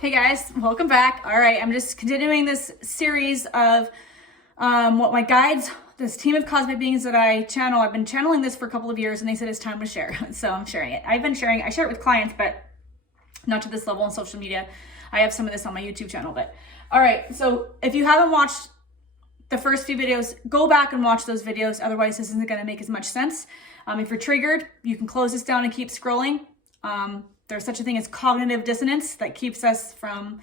Hey guys, welcome back. All right, I'm just continuing this series of what my guides, this team of cosmic beings that I channel. I've been channeling this for a couple of years and they said it's time to share. So I'm sharing it. I share it with clients, but not to this level on social media. I have some of this on my YouTube channel, but all right. So if you haven't watched the first few videos, go back and watch those videos. Otherwise, this isn't going to make as much sense. If you're triggered, you can close this down and keep scrolling. There's such a thing as cognitive dissonance that keeps us from,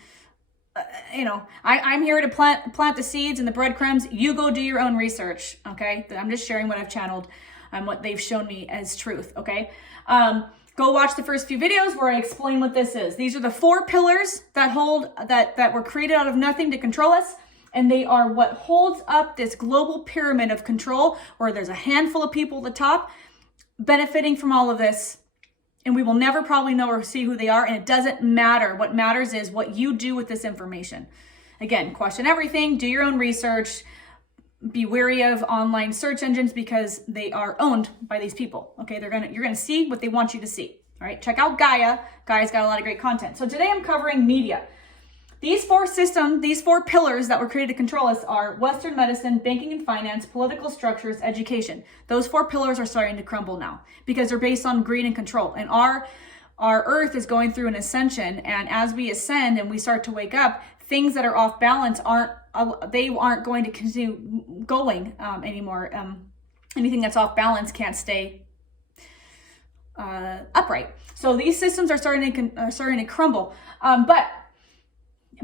I'm here to plant the seeds and the breadcrumbs. You go do your own research, okay? I'm just sharing what I've channeled and what they've shown me as truth, okay? Go watch the first few videos where I explain what this is. These are the 4 pillars that were created out of nothing to control us. And they are what holds up this global pyramid of control, where there's a handful of people at the top benefiting from all of this. And we will never probably know or see who they are. And it doesn't matter. What matters is what you do with this information. Again, question everything, do your own research, be wary of online search engines because they are owned by these people. Okay, you're gonna see what they want you to see. All right, check out Gaia. Gaia's got a lot of great content. So today I'm covering media. These 4 pillars that were created to control us are Western medicine, banking and finance, political structures, education. Those 4 pillars are starting to crumble now because they're based on greed and control. And our earth is going through an ascension. And as we ascend and we start to wake up, things that are off balance aren't going to continue going anymore. Anything that's off balance can't stay upright. So these systems are starting to crumble. But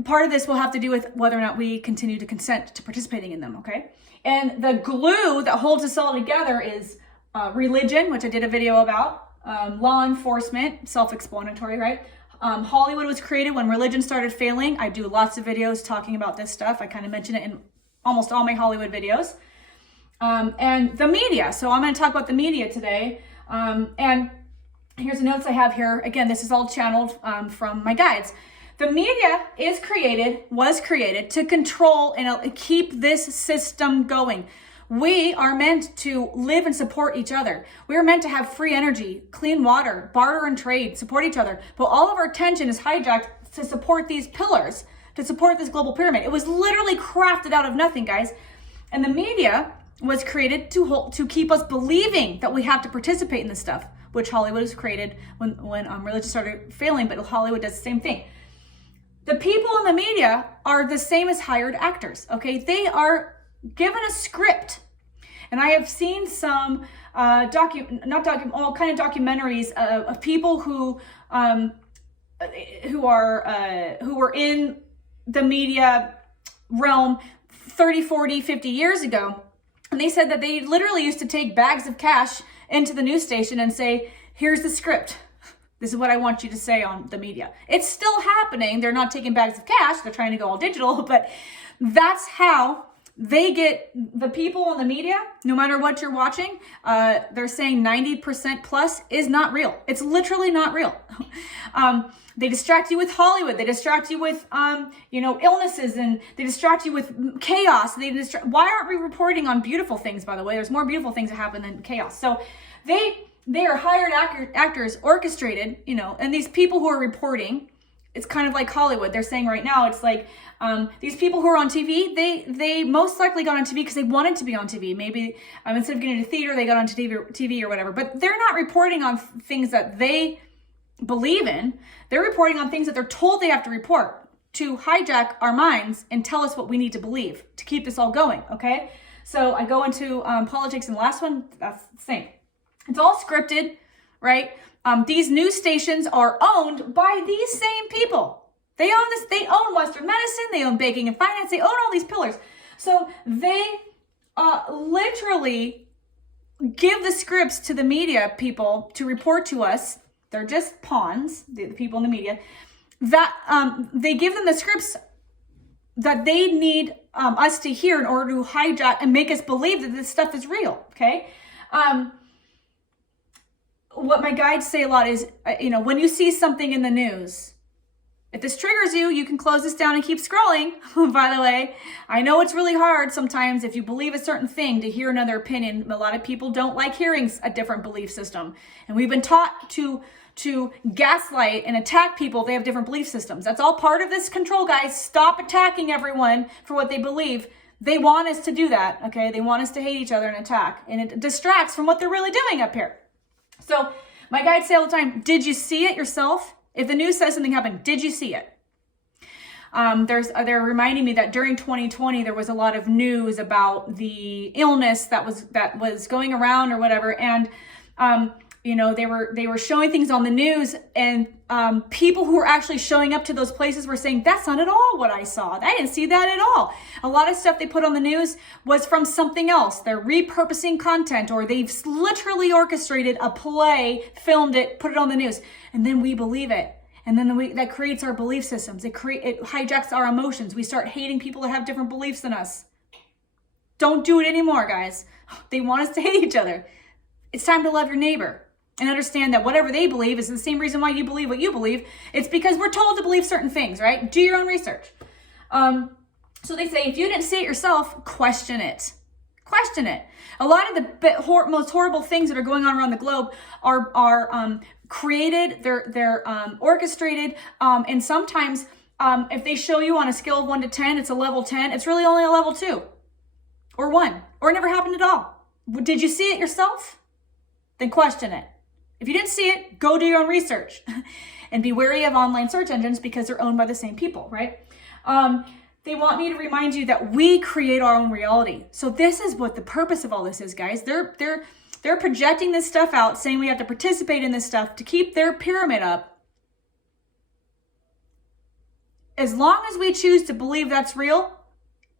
part of this will have to do with whether or not we continue to consent to participating in them, okay? And the glue that holds us all together is religion, which I did a video about, law enforcement, self-explanatory, right? Hollywood was created when religion started failing. I do lots of videos talking about this stuff. I kind of mention it in almost all my Hollywood videos. And the media. So I'm going to talk about the media today. And here's the notes I have here. Again, this is all channeled from my guides. The media was created to control and keep this system going. We are meant to live and support each other. We are meant to have free energy, clean water, barter and trade, support each other. But all of our attention is hijacked to support these pillars, to support this global pyramid. It was literally crafted out of nothing, guys. And the media was created to keep us believing that we have to participate in this stuff, which Hollywood was created when religion started failing, but Hollywood does the same thing. The people in the media are the same as hired actors, okay? They are given a script. And I have seen some all kind of documentaries of people who were in the media realm 30, 40, 50 years ago. And they said that they literally used to take bags of cash into the news station and say, here's the script. This is what I want you to say on the media. It's still happening. They're not taking bags of cash. They're trying to go all digital, but that's how they get the people in the media, no matter what you're watching. They're saying 90% plus is not real. It's literally not real. They distract you with Hollywood. They distract you with, illnesses, and they distract you with chaos. Why aren't we reporting on beautiful things, by the way? There's more beautiful things that happen than chaos. So they are hired actors, orchestrated, and these people who are reporting, it's kind of like Hollywood. They're saying right now, it's like these people who are on TV, they most likely got on TV because they wanted to be on TV. Maybe instead of getting to theater, they got on TV or whatever. But they're not reporting on things that they believe in. They're reporting on things that they're told they have to report to hijack our minds and tell us what we need to believe to keep this all going, okay? So I go into politics, and the last one, that's the same. It's all scripted, right? These news stations are owned by these same people. They own this. They own Western medicine. They own banking and finance. They own all these pillars. So they literally give the scripts to the media people to report to us. They're just pawns, the people in the media. That they give them the scripts that they need us to hear in order to hijack and make us believe that this stuff is real. Okay. What my guides say a lot is, when you see something in the news, if this triggers you, you can close this down and keep scrolling. By the way, I know it's really hard sometimes if you believe a certain thing to hear another opinion. A lot of people don't like hearing a different belief system. And we've been taught to to gaslight and attack people if they have different belief systems. That's all part of this control, guys. Stop attacking everyone for what they believe. They want us to do that, okay? They want us to hate each other and attack, and it distracts from what they're really doing up here. So my guides say all the time, did you see it yourself? If the news says something happened, did you see it? They're reminding me that during 2020, there was a lot of news about the illness that was going around or whatever. And, you know, they were showing things on the news, and people who were actually showing up to those places were saying, that's not at all what I saw. I didn't see that at all. A lot of stuff they put on the news was from something else. They're repurposing content, or they've literally orchestrated a play, filmed it, put it on the news, and then we believe it. And then that creates our belief systems. It hijacks our emotions. We start hating people that have different beliefs than us. Don't do it anymore, guys. They want us to hate each other. It's time to love your neighbor and understand that whatever they believe is the same reason why you believe what you believe. It's because we're told to believe certain things, right? Do your own research. So they say, if you didn't see it yourself, question it. Question it. A lot of the most horrible things that are going on around the globe are created, they're orchestrated, and sometimes if they show you on a scale of 1 to 10, it's a level 10, it's really only a level 2 or 1, or it never happened at all. Did you see it yourself? Then question it. If you didn't see it, go do your own research and be wary of online search engines because they're owned by the same people, right? They want me to remind you that we create our own reality. So this is what the purpose of all this is, guys. They're projecting this stuff out, saying we have to participate in this stuff to keep their pyramid up. As long as we choose to believe that's real,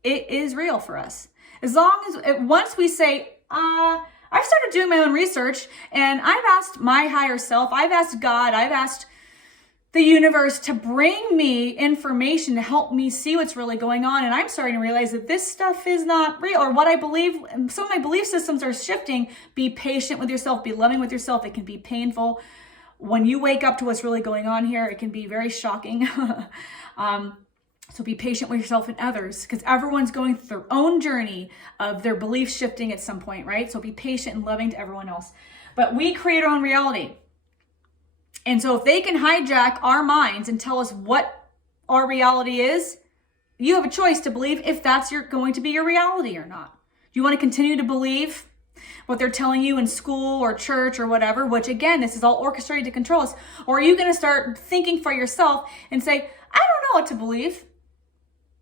it is real for us. As long as, once we say, I've started doing my own research, and I've asked my higher self, I've asked God, I've asked the universe to bring me information to help me see what's really going on. And I'm starting to realize that this stuff is not real, or what I believe, some of my belief systems are shifting. Be patient with yourself, be loving with yourself. It can be painful. When you wake up to what's really going on here, it can be very shocking. So be patient with yourself and others, because everyone's going through their own journey of their belief shifting at some point, right? So be patient and loving to everyone else. But we create our own reality. And so if they can hijack our minds and tell us what our reality is, you have a choice to believe if that's going to be your reality or not. You want to continue to believe what they're telling you in school or church or whatever, which again, this is all orchestrated to control us. Or are you going to start thinking for yourself and say, I don't know what to believe.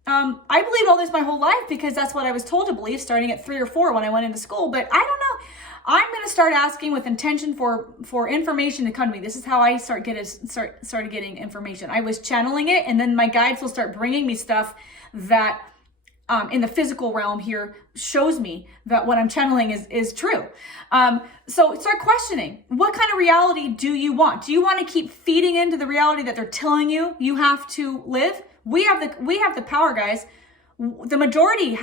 I believed all this my whole life because that's what I was told to believe starting at 3 or 4 when I went into school, but I don't know. I'm going to start asking with intention for information to come to me. This is how I started getting information. I was channeling it, and then my guides will start bringing me stuff that in the physical realm here shows me that what I'm channeling is true. So start questioning. What kind of reality do you want? Do you want to keep feeding into the reality that they're telling you you have to live? We have the power, guys. The majority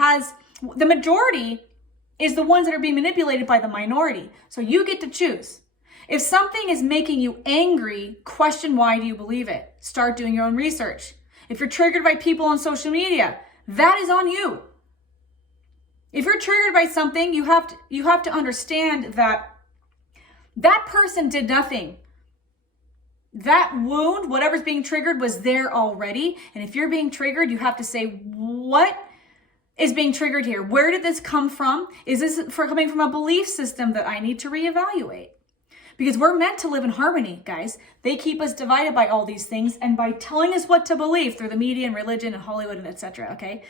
is the ones that are being manipulated by the minority. So you get to choose. If something is making you angry, question why do you believe it? Start doing your own research. If you're triggered by people on social media, that is on you. If you're triggered by something, you have to understand that that person did nothing. That wound, whatever's being triggered, was there already. And if you're being triggered, you have to say, what is being triggered here? Where did this come from? Is this coming from a belief system that I need to reevaluate? Because we're meant to live in harmony, guys. They keep us divided by all these things and by telling us what to believe through the media and religion and Hollywood and etc. Okay?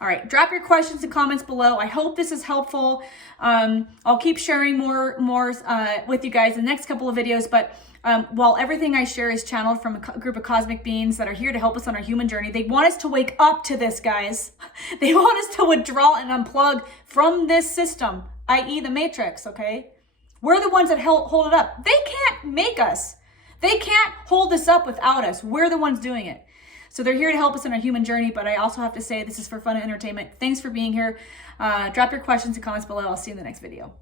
All right, drop your questions and comments below. I hope this is helpful. I'll keep sharing more with you guys in the next couple of videos, but while everything I share is channeled from a group of cosmic beings that are here to help us on our human journey, they want us to wake up to this, guys. They want us to withdraw and unplug from this system, i.e. the Matrix, okay? We're the ones that hold it up. They can't make us. They can't hold this up without us. We're the ones doing it. So they're here to help us on our human journey, but I also have to say this is for fun and entertainment. Thanks for being here. Drop your questions and comments below. I'll see you in the next video.